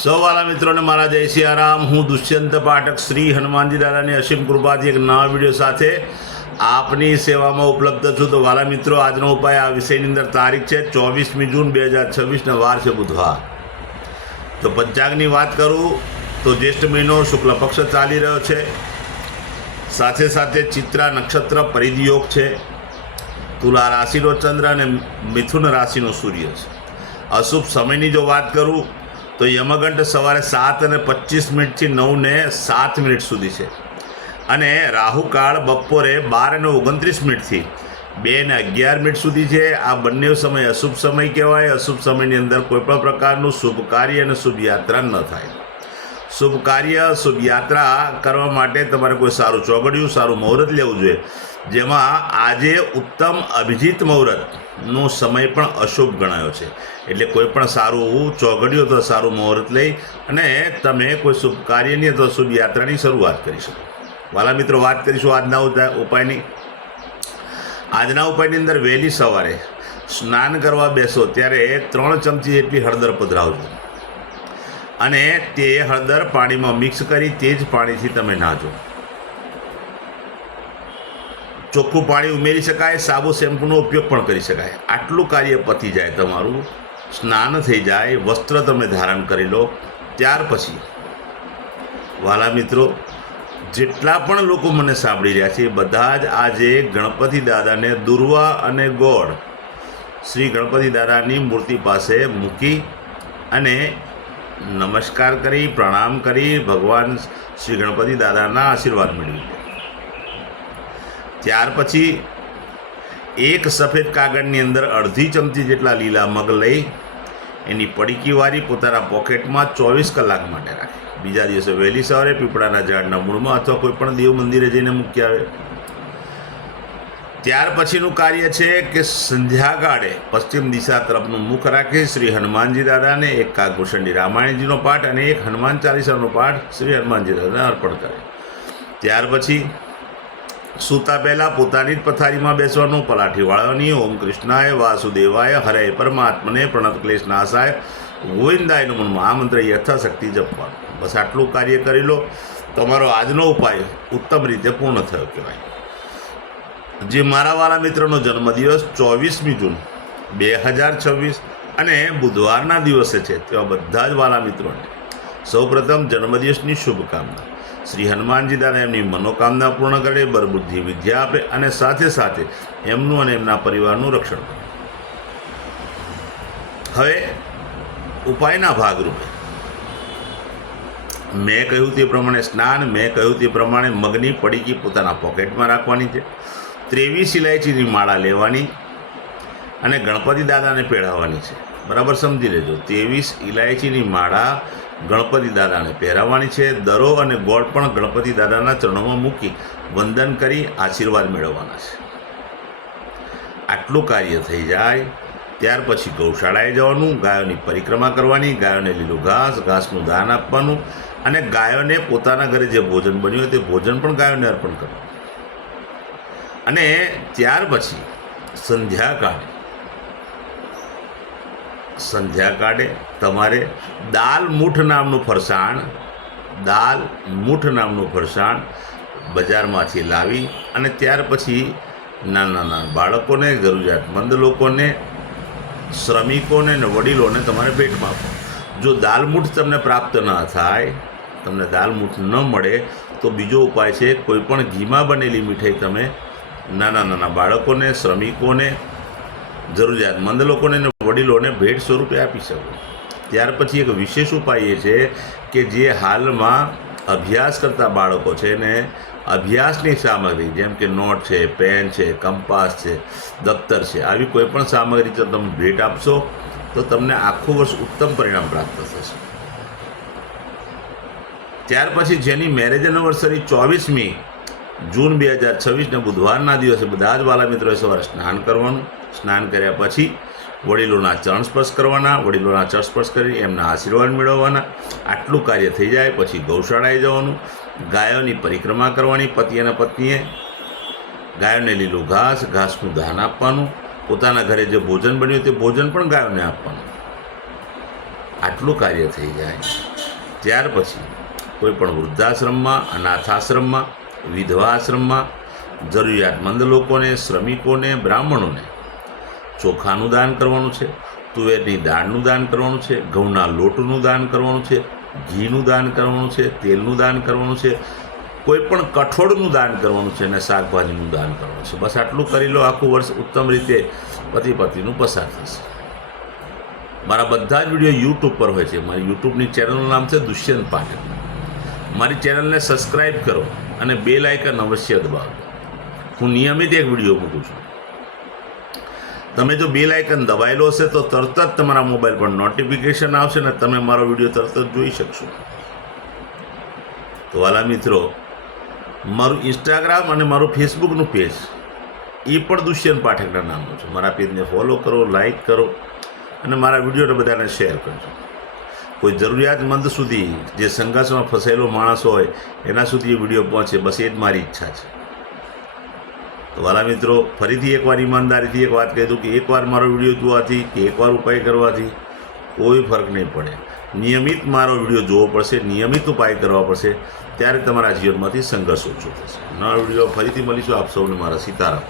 સૌ વાલા મિત્રોને મારા જય સિયારામ। હું દુષ્યંત પાઠક શ્રી હનુમાનજી દાદાની અસીમ કૃપાથી એક નવા વિડીયો સાથે આપની સેવામાં ઉપલબ્ધ છું। તો વાલા મિત્રો, આજનો ઉપાય આ વિષયની અંદર તારીખ છે 24મી જૂન 2026 વાર છે બુધવાર। તો પંચાંગની વાત કરું તો જ્યેષ્ઠ મહિનો શુક્લ પક્ષ ચાલી રહ્યો છે, સાથે સાથે ચિત્રા નક્ષત્ર પરિધિ યોગ છે, તુલા રાશિનો ચંદ્ર અને મિથુન રાશિનો સૂર્ય છે। અશુભ સમયની જો વાત કરું તો યમગંટ સવારે 7:25 થી 9:07 સુધી છે અને રાહુકાળ બપોરે 12:29 થી 2:11 સુધી છે। આ બંને સમય અશુભ સમય કહેવાય। અશુભ સમયની અંદર કોઈપણ પ્રકારનું શુભ કાર્ય અને શુભ યાત્રા ન થાય। શુભ કાર્ય શુભ યાત્રા કરવા માટે તમારે કોઈ સારું ચોઘડિયું સારું મુહૂર્ત લેવું જોઈએ, જેમાં આજે ઉત્તમ અભિજીત મુહૂર્તનો સમય પણ અશુભ ગણાયો છે। એટલે કોઈ પણ સારું ચોઘડિયું તો સારું મુહૂર્ત લઈ અને તમે કોઈ શુભ કાર્યની અથવા શુભ યાત્રાની શરૂઆત કરી શકો। વાલા મિત્રો, વાત કરીશું આજના ઉપાયની। આજના ઉપાયની અંદર વહેલી સવારે સ્નાન કરવા બેસો ત્યારે 3 ચમચી જેટલી હળદર પધરાવજો અને તે હળદર પાણીમાં મિક્સ કરી તે જ પાણીથી તમે નાહજો। ચોખ્ખું પાણી ઉમેરી શકાય, સાબુ શેમ્પૂનો ઉપયોગ પણ કરી શકાય। આટલું કાર્ય પતી જાય, તમારું સ્નાન થઈ જાય, વસ્ત્ર તમે ધારણ કરી લો, ત્યાર પછી વાલા મિત્રો, જેટલા પણ લોકો મને સાંભળી રહ્યા છે બધા જ આજે ગણપતિ દાદાને દુર્વા અને ગોળ શ્રી ગણપતિ દાદાની મૂર્તિ પાસે મૂકી અને નમસ્કાર કરી પ્રણામ કરી ભગવાન શ્રી ગણપતિ દાદાના આશીર્વાદ મેળવી લે। ત્યાર પછી એક સફેદ કાગળની અંદર અડધી ચમચી જેટલા લીલા મગ લઈ એની પડીકી વાળી પોતાના પોકેટમાં 24 કલાક માટે રાખે। બીજા દિવસે વહેલી સવારે પીપળાના ઝાડના મૂળમાં અથવા કોઈ પણ દેવ મંદિરે જઈને મૂકી આવે। ત્યાર પછીનું કાર્ય છે કે સંધ્યાકાળે પશ્ચિમ દિશા તરફનું મુખ રાખી શ્રી હનુમાનજી દાદાને એક કાગભૂષણની રામાયણજીનો પાઠ અને એક હનુમાન ચાલીસાનો પાઠ શ્રી હનુમાનજી દાદાને અર્પણ કરે। ત્યાર પછી સૂતા પહેલાં પોતાની જ પથારીમાં બેસવાનું, પલાઠી વાળવાની, ઓમ કૃષ્ણાય વાસુદેવાય હરે પરમાત્મને પ્રણત ક્લેશ નાશાય ગોવિંદાયનું મનમાં આ મંત્ર યથાશક્તિ જપવાનું। બસ આટલું કાર્ય કરી લો, તમારો આજનો ઉપાય ઉત્તમ રીતે પૂર્ણ થયો કહેવાય। જે મારા વાલા મિત્રનો જન્મદિવસ 24મી જૂન 2026 અને બુધવારના દિવસે છે તેવા બધા જ વાલા મિત્રોને સૌપ્રથમ જન્મદિવસની શુભકામના। શ્રી હનુમાનજી દાદા એમની મનોકામના પૂર્ણ કરે, બરબુદ્ધિ વિદ્યા આપે અને સાથે સાથે એમનું અને એમના પરિવારનું રક્ષણ કરે। હવે ઉપાયના ભાગરૂપે મેં કહ્યું તે પ્રમાણે સ્નાન, મેં કહ્યું તે પ્રમાણે મગની પડીકી પોતાના પોકેટમાં રાખવાની છે, 23 ઇલાયચીની માળા લેવાની અને ગણપતિ દાદાને પહેરાવવાની છે। બરાબર સમજી લેજો, 23 ઇલાયચીની માળા ગણપતિ દાદાને પહેરાવવાની છે। દરો અને ગોળ પણ ગણપતિ દાદાના ચરણોમાં મૂકી વંદન કરી આશીર્વાદ મેળવવાના છે। આટલું કાર્ય થઈ જાય ત્યાર પછી ગૌશાળાએ જવાનું, ગાયોની પરિક્રમા કરવાની, ગાયોને લીલું ઘાસનું દાન આપવાનું અને ગાયોને પોતાના ઘરે જે ભોજન બન્યું હોય તે ભોજન પણ ગાયોને અર્પણ કરવાનું। અને ત્યાર પછી સંધ્યાકાળે તમારે દાલ મૂઠ નામનું ફરસાણ બજારમાંથી લાવી અને ત્યાર પછી નાના બાળકોને, જરૂરિયાતમંદ લોકોને, શ્રમિકોને અને વડીલોને તમારે ભેટમાં આપો। જો દાલ મૂઠ તમને પ્રાપ્ત ન થાય, તમને દાલ મૂઠ ન મળે તો બીજો ઉપાય છે, કોઈ પણ ઘીમાં બનેલી મીઠાઈ તમે નાના બાળકોને, શ્રમિકોને, જરૂરિયાતમંદ લોકોને અને વડીલોને ભેટ સ્વરૂપે આપી શકો। ત્યાર પછી એક વિશેષ ઉપાય એ છે કે જે હાલમાં અભ્યાસ કરતા બાળકો છે ને અભ્યાસની સામગ્રી જેમ કે નોટ છે, પેન છે, કંપાસ છે, દફતર છે, આવી કોઈ પણ સામગ્રી જો તમે ભેટ આપશો તો તમને આખું વર્ષ ઉત્તમ પરિણામ પ્રાપ્ત થશે। ત્યાર પછી જેની મેરેજ એનિવર્સરી 24મી જૂન 2026ને બુધવારના દિવસે બધા જ વાલા મિત્રોએ સવારે સ્નાન કરવાનું। સ્નાન કર્યા પછી વડીલોના ચરણ સ્પર્શ કરવાના, વડીલોના ચરણ સ્પર્શ કરી એમના આશીર્વાદ મેળવવાના। આટલું કાર્ય થઈ જાય પછી ગૌશાળાએ જવાનું, ગાયોની પરિક્રમા કરવાની, પતિ અને પત્નીએ ગાયોને લીલું ઘાસનું દાન આપવાનું, પોતાના ઘરે જે ભોજન બન્યું તે ભોજન પણ ગાયોને આપવાનું। આટલું કાર્ય થઈ જાય ત્યાર પછી કોઈ પણ વૃદ્ધાશ્રમમાં, અનાથાશ્રમમાં, વિધવા આશ્રમમાં જરૂરિયાતમંદ લોકોને, શ્રમિકોને, બ્રાહ્મણોને ચોખાનું દાન કરવાનું છે, તુવેરની દાળનું દાન કરવાનું છે, ઘઉંના લોટનું દાન કરવાનું છે, ઘીનું દાન કરવાનું છે, તેલનું દાન કરવાનું છે, કોઈ પણ કઠોળનું દાન કરવાનું છે અને શાકભાજીનું દાન કરવાનું છે. બસ આટલું કરી લો, આખું વર્ષ ઉત્તમ રીતે પતિનું પસાર થશે. મારા બધા જ વિડીયો યુટ્યુબ પર હોય છે. મારી યુટ્યુબની ચેનલનું નામ છે દુષ્યંત પાઠક. મારી ચેનલને સબસ્ક્રાઈબ કરો અને બેલ આઇકન અવશ્ય દબાવો. હું નિયમિત એક વિડીયો મૂકું છું. તમે જો બેલ આઇકન દબાયેલો હશે તો તરત જ તમારા મોબાઈલ પર નોટિફિકેશન આવશે અને તમે મારો વિડીયો તરત જ જોઈ શકશો. તો વાલા મિત્રો, મારું ઇન્સ્ટાગ્રામ અને મારું ફેસબુકનું પેજ એ પણ દુષ્યંત પાઠકના નામનું છે. મારા પેજને ફોલો કરો, લાઈક કરો અને મારા વિડીયોને બધાને શેર કરજો. કોઈ જરૂરિયાતમંદ સુધી, જે સંઘર્ષમાં ફસાયેલો માણસ હોય એના સુધી એ વિડીયો પહોંચે, બસ એ જ મારી ઈચ્છા છે. તો વાલા મિત્રો, ફરીથી એકવાર ઈમાનદારીથી એક વાત કહી દઉં કે એકવાર મારો વિડીયો જોવાથી કે એકવાર ઉપાય કરવાથી કોઈ ફરક નહીં પડે. નિયમિત મારો વિડીયો જોવો પડશે, નિયમિત ઉપાય કરવા પડશે, ત્યારે તમારા જીવનમાંથી સંઘર્ષ ઓછો થશે. નવા વિડીયો ફરીથી મળીશું. આપ સૌને મારા સીતારામ.